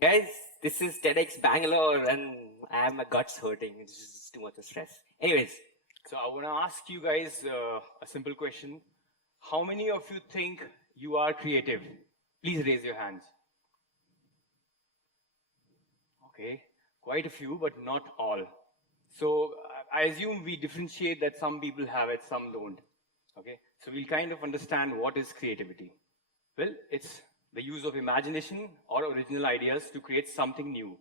Guys, this is TEDxBangalore and my gut's hurting. It's just too much of stress. Anyways, So I want to ask you guys a simple question. How many of you think you are creative? Please raise your hands. Okay, quite a few, but not all. So I assume we differentiate that some people have it, some don't. Okay, so we'll kind of understand what is creativity. Well, it's the use of imagination or original ideas to create something new.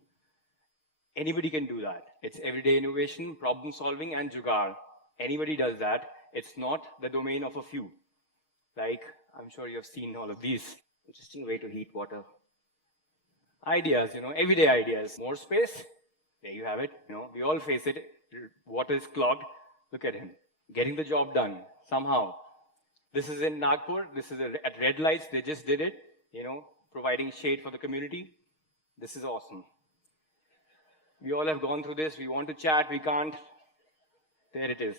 Anybody can do that. It's everyday innovation, problem solving, and jugaad. Anybody does that. It's not the domain of a few. Like, I'm sure you have seen all of these. interesting way to heat water. Ideas, everyday ideas. More space, there you have it. We all face it. Water is clogged. Look at him. Getting the job done, somehow. This is in Nagpur. This is at red lights. They just did it, providing shade for the community. This is awesome. We all have gone through this. We want to chat. We can't. There it is.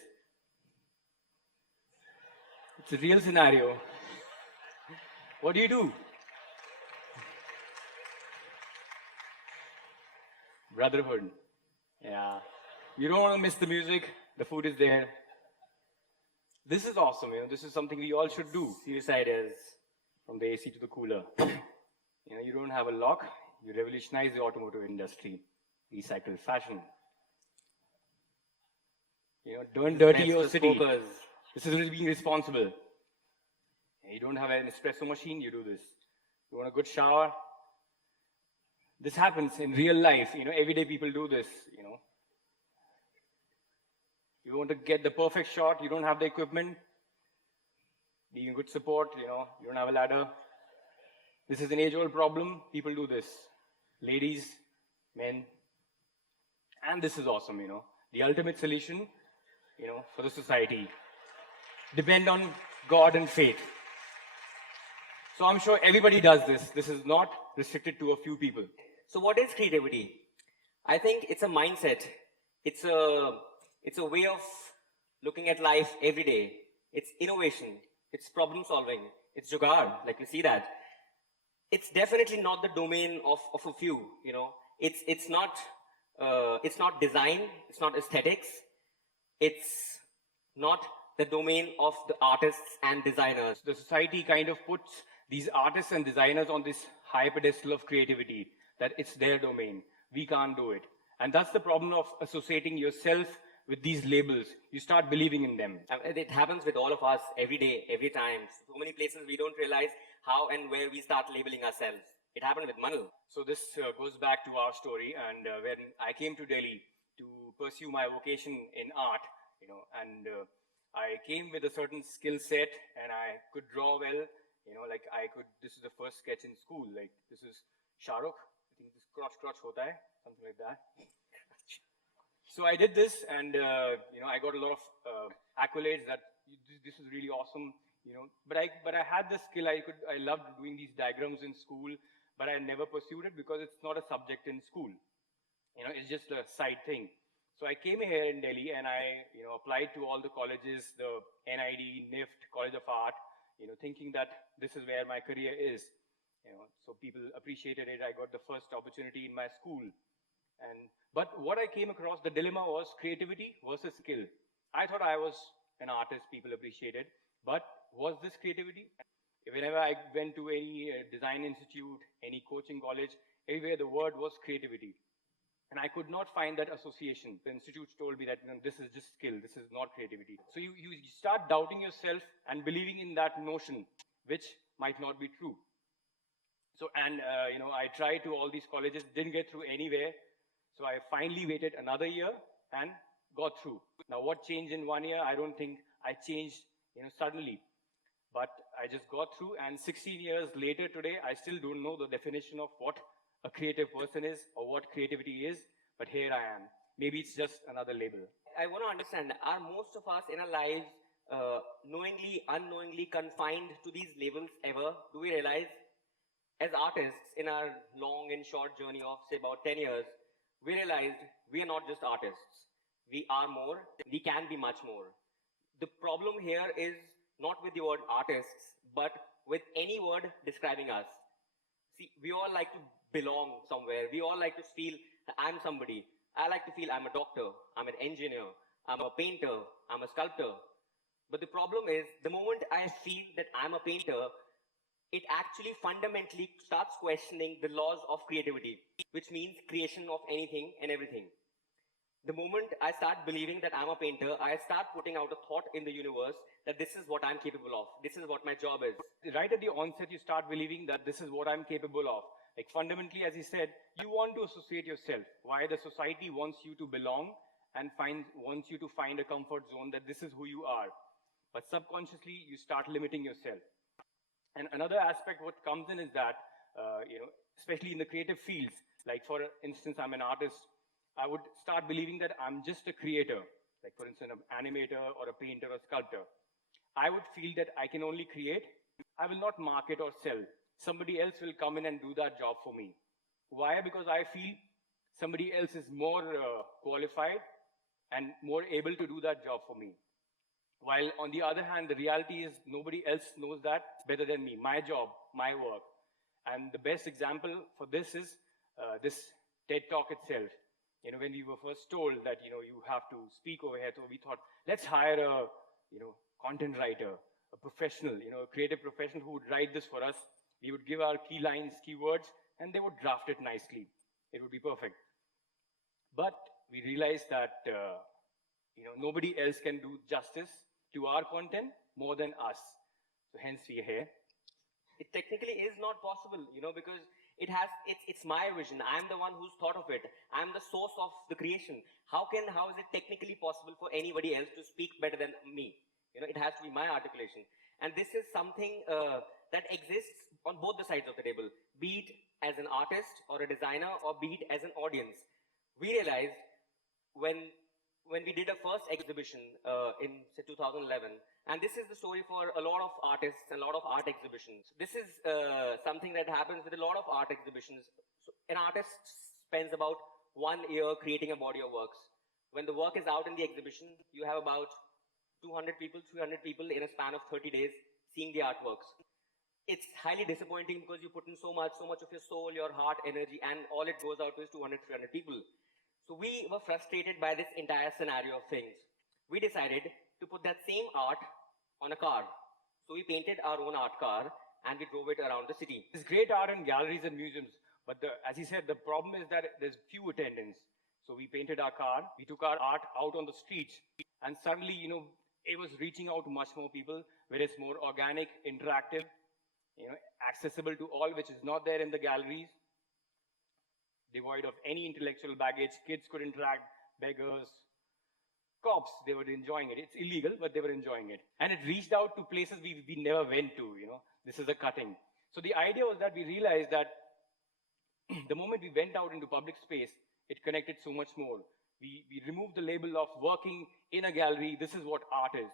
It's a real scenario. What do you do? Brotherhood. Yeah. You don't want to miss the music. The food is there. This is awesome. This is something we all should do. Serious ideas. From the AC to the cooler. You don't have a lock. You revolutionize the automotive industry. Recycle fashion. Don't dirty your city. Smokers. This is being responsible. You don't have an espresso machine, you do this. You want a good shower? This happens in real life. Everyday people do this. You want to get the perfect shot, you don't have the equipment. Being good support, you don't have a ladder. This is an age-old problem. People do this. Ladies, men. And this is awesome, The ultimate solution, for the society. Depend on God and faith. So I'm sure everybody does this. This is not restricted to a few people. So what is creativity? I think it's a mindset. It's a way of looking at life every day. It's innovation. It's problem solving. It's jugaad, like we see that. It's definitely not the domain of a few, It's not design. It's not aesthetics. It's not the domain of the artists and designers. The society kind of puts these artists and designers on this high pedestal of creativity, that it's their domain. We can't do it. And that's the problem of associating yourself with these labels. You start believing in them. It happens with all of us every day, every time. So many places we don't realize how and where we start labeling ourselves. It happened with Manil. So this goes back to our story. And when I came to Delhi to pursue my vocation in art, and I came with a certain skill set, and I could draw well. This is the first sketch in school. Like, this is Shahrukh. I think this crotch hota hai, something like that. So I did this, and I got a lot of accolades that this is really awesome. But I had the skill. I loved doing these diagrams in school, but I never pursued it because it's not a subject in school. It's just a side thing. So I came here in Delhi, and I applied to all the colleges, the NID, NIFT, College of Art, thinking that this is where my career is. So people appreciated it. I got the first opportunity in my school. But what I came across, the dilemma was creativity versus skill. I thought I was an artist, people appreciated, but was this creativity? Whenever I went to any design institute, any coaching college, everywhere the word was creativity. And I could not find that association. The institutes told me that this is just skill, this is not creativity. So you start doubting yourself and believing in that notion, which might not be true. So, I tried to all these colleges, didn't get through anywhere. So I finally waited another year and got through. Now, what changed in 1 year? I don't think I changed, suddenly. But I just got through, and 16 years later today, I still don't know the definition of what a creative person is or what creativity is, but here I am. Maybe it's just another label. I want to understand, are most of us in our lives knowingly, unknowingly confined to these labels ever? Do we realize, as artists, in our long and short journey of, say, about 10 years, we realized we are not just artists. We are more. We can be much more. The problem here is not with the word artists, but with any word describing us. See, we all like to belong somewhere. We all like to feel that I'm somebody. I like to feel I'm a doctor, I'm an engineer, I'm a painter, I'm a sculptor. But the problem is, the moment I feel that I'm a painter, it actually fundamentally starts questioning the laws of creativity, which means creation of anything and everything. The moment I start believing that I'm a painter, I start putting out a thought in the universe that this is what I'm capable of. This is what my job is. Right at the onset, you start believing that this is what I'm capable of. Like fundamentally, as he said, you want to associate yourself. Why the society wants you to belong and wants you to find a comfort zone that this is who you are. But subconsciously, you start limiting yourself. And another aspect what comes in is that, especially in the creative fields, like for instance, I'm an artist, I would start believing that I'm just a creator, like for instance, an animator or a painter or sculptor. I would feel that I can only create, I will not market or sell. Somebody else will come in and do that job for me. Why? Because I feel somebody else is more qualified and more able to do that job for me. While on the other hand, the reality is nobody else knows that better than me, my job, my work. And the best example for this is this TED Talk itself. When we were first told that, you have to speak over here, so we thought, let's hire a, content writer, a professional, a creative professional who would write this for us. We would give our key lines, keywords, and they would draft it nicely. It would be perfect. But we realized that, nobody else can do justice to our content more than us. So hence we are here. It technically is not possible, because it's my vision. I'm the one who's thought of it. I'm the source of the creation. How is it technically possible for anybody else to speak better than me? It has to be my articulation. And this is something that exists on both the sides of the table, be it as an artist or a designer, or be it as an audience. We realized when we did a first exhibition in say 2011, and this is the story for a lot of artists and a lot of art exhibitions. This is something that happens with a lot of art exhibitions. So an artist spends about 1 year creating a body of works. When the work is out in the exhibition, you have about 200 people, 300 people in a span of 30 days seeing the artworks. It's highly disappointing because you put in so much of your soul, your heart, energy, and all it goes out to is 200, 300 people. So we were frustrated by this entire scenario of things. We decided to put that same art on a car. So we painted our own art car and we drove it around the city. There's great art in galleries and museums, but as he said, the problem is that there's few attendance. So we painted our car, we took our art out on the streets, and suddenly, it was reaching out to much more people, where it's more organic, interactive, accessible to all, which is not there in the galleries. Devoid of any intellectual baggage, kids could interact, beggars, cops, they were enjoying it. It's illegal, but they were enjoying it. And it reached out to places we never went to, This is a cutting. So the idea was that we realized that the moment we went out into public space, it connected so much more. We removed the label of working in a gallery, this is what art is.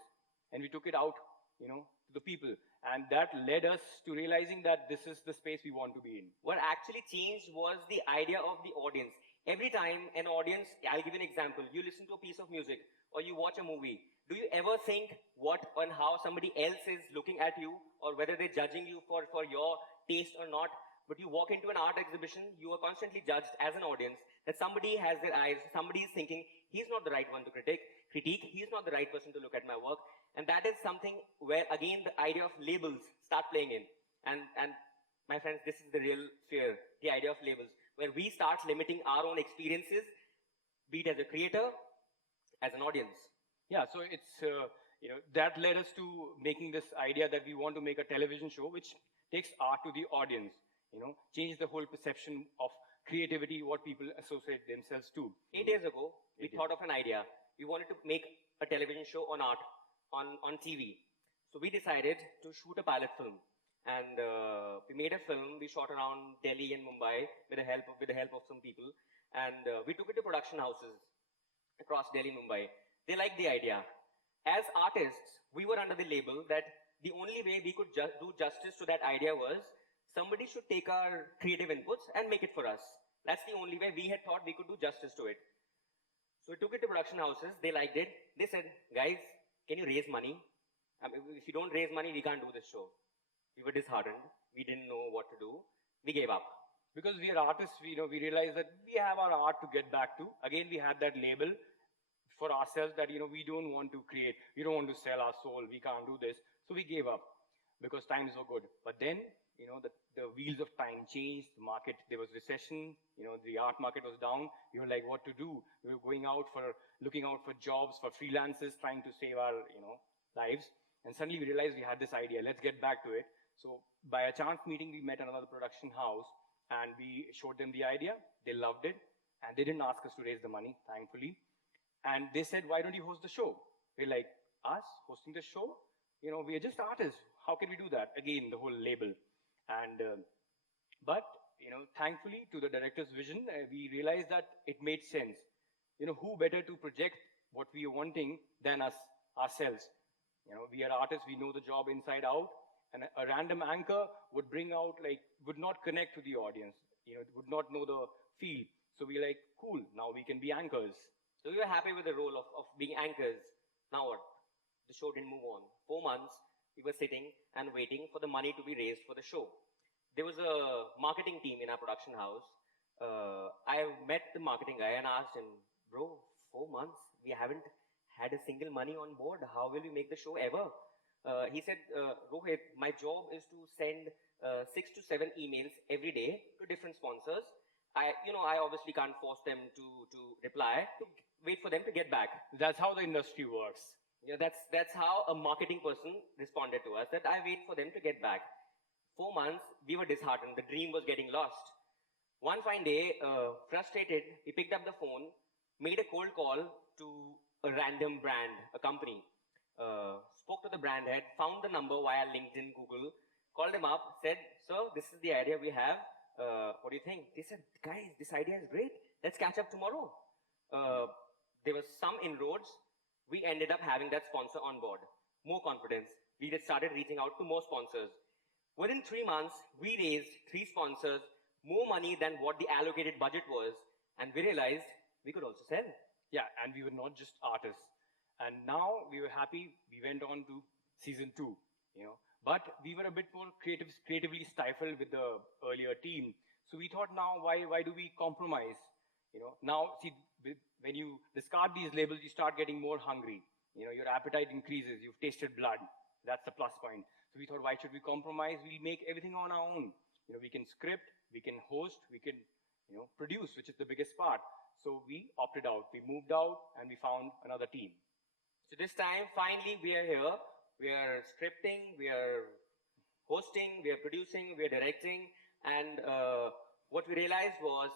And we took it out, to the people. And that led us to realizing that this is the space we want to be in. What actually changed was the idea of the audience. Every time an audience, I'll give you an example, you listen to a piece of music or you watch a movie, do you ever think what and how somebody else is looking at you, or whether they're judging you for your taste or not? But you walk into an art exhibition, you are constantly judged as an audience, that somebody has their eyes, somebody is thinking, he's not the right one to critique, he's not the right person to look at my work. And that is something where, again, the idea of labels start playing in. And my friends, this is the real fear, the idea of labels, where we start limiting our own experiences, be it as a creator, as an audience. Yeah, so it's, that led us to making this idea that we want to make a television show which takes art to the audience, change the whole perception of creativity, what people associate themselves to. 8 days ago, we thought of an idea. We wanted to make a television show on art, on TV. So we decided to shoot a pilot film. And we made a film. We shot around Delhi and Mumbai with the help of some people. And we took it to production houses across Delhi and Mumbai. They liked the idea. As artists, we were under the label that the only way we could do justice to that idea was somebody should take our creative inputs and make it for us. That's the only way we had thought we could do justice to it. So we took it to production houses. They liked it. They said, guys, can you raise money? I mean, if you don't raise money, we can't do this show. We were disheartened. We didn't know what to do. We gave up. Because we are artists, we realize that we have our art to get back to. Again, we had that label for ourselves that, we don't want to create, we don't want to sell our soul, we can't do this. So we gave up because times were good. But then, the wheels of time changed, the market, there was recession, the art market was down. We were like, what to do? We were looking out for jobs, for freelancers, trying to save our, lives. And suddenly we realized we had this idea, let's get back to it. So by a chance meeting, we met another production house and we showed them the idea. They loved it. And they didn't ask us to raise the money, thankfully. And they said, why don't you host the show? We're like, us hosting the show? We are just artists. How can we do that? Again, the whole label. And, but, thankfully to the director's vision, we realized that it made sense. Who better to project what we are wanting than ourselves? We are artists, we know the job inside out. And a random anchor would would not connect to the audience, would not know the feel. So we're like, cool, now we can be anchors. So we were happy with the role of being anchors. Now what? The show didn't move on. 4 months, we were sitting and waiting for the money to be raised for the show. There was a marketing team in our production house. I met the marketing guy and asked him, bro, 4 months, we haven't had a single money on board. How will we make the show ever? He said, Rohit, my job is to send 6 to 7 emails every day to different sponsors. I obviously can't force them to reply, to wait for them to get back. That's how the industry works. Yeah, that's how a marketing person responded to us, that I wait for them to get back. 4 months, we were disheartened. The dream was getting lost. One fine day, frustrated, we picked up the phone, made a cold call to a random brand, a company. Spoke to the brand head, found the number via LinkedIn, Google, called them up, said, sir, this is the idea we have. What do you think? They said, guys, this idea is great. Let's catch up tomorrow. There was some inroads. We ended up having that sponsor on board. More confidence. We just started reaching out to more sponsors. Within 3 months, we raised 3 sponsors, more money than what the allocated budget was. And we realized we could also sell. Yeah, and we were not just artists. And now we were happy. We went on to season 2, But we were a bit more creatively stifled with the earlier team. So we thought, now why do we compromise? Now see, when you discard these labels, you start getting more hungry. Your appetite increases. You've tasted blood. That's the plus point. So we thought, why should we compromise? We'll make everything on our own. We can script, we can host, we can, produce, which is the biggest part. So we opted out. We moved out and we found another team. So this time, finally, we are here. We are scripting, we are hosting, we are producing, we are directing. And what we realized was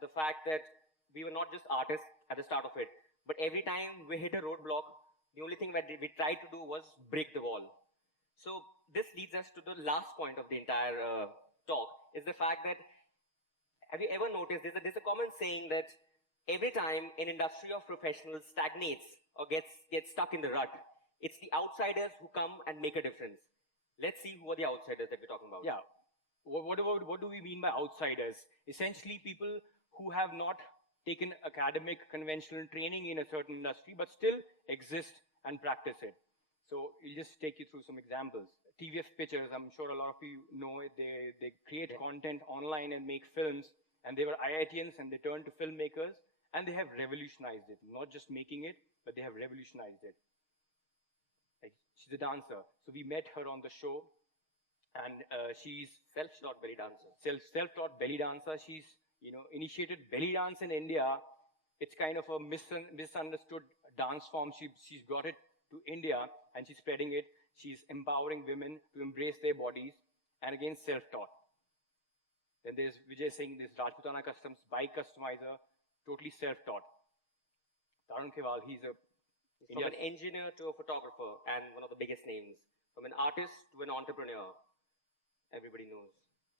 the fact that we were not just artists at the start of it, but every time we hit a roadblock, the only thing that we tried to do was break the wall. So this leads us to the last point of the entire talk, is the fact that, have you ever noticed, there's a common saying that every time an industry of professionals stagnates or gets stuck in the rut, it's the outsiders who come and make a difference. Let's see who are the outsiders that we're talking about. Yeah. What do we mean by outsiders? Essentially, people who have not taken academic conventional training in a certain industry, but still exist and practice it. So we'll just take you through some examples. TVF Pictures, I'm sure a lot of you know it. They create content online and make films, and they were IITians and they turned to filmmakers, and they have revolutionized it. Not just making it, but they have revolutionized it. She's a dancer. So we met her on the show, and she's self-taught belly dancer. Self-taught belly dancer. She's initiated belly dance in India. It's kind of a misunderstood dance form. She's brought it to India and she's spreading it. She's empowering women to embrace their bodies, and again self-taught. Then there's Vijay Singh, this Rajputana Customs bike customizer, totally self-taught. Tarun Khewal, he's from an engineer to a photographer and one of the biggest names. From an artist to an entrepreneur. Everybody knows.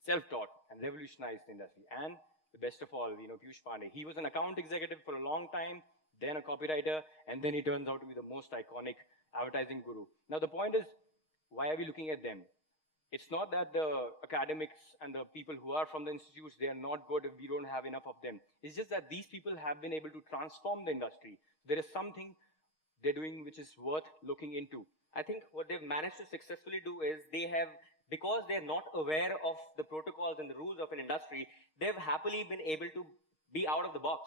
Self-taught and revolutionized the industry. And the best of all, Piyush Pandey. He was an account executive for a long time, then a copywriter, and then he turns out to be the most iconic advertising guru. Now the point is, why are we looking at them? It's not that the academics and the people who are from the institutes, they are not good if we don't have enough of them. It's just that these people have been able to transform the industry. There is something they're doing which is worth looking into. I think what they've managed to successfully do is they have because they're not aware of the protocols and the rules of an industry, they've happily been able to be out of the box.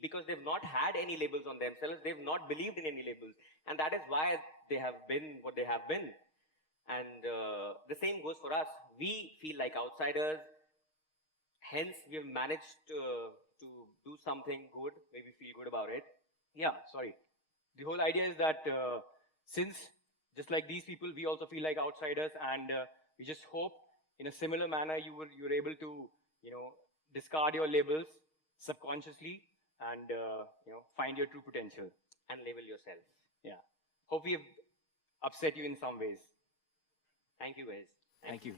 Because they've not had any labels on themselves, they've not believed in any labels. And that is why they have been what they have been. And the same goes for us. We feel like outsiders. Hence, we've managed to do something good, maybe feel good about it. Yeah, sorry. The whole idea is that since just like these people, we also feel like outsiders, and we just hope in a similar manner you're able to, discard your labels subconsciously and find your true potential And label yourself. Yeah. Hope we have upset you in some ways. Thank you, guys. Thank you.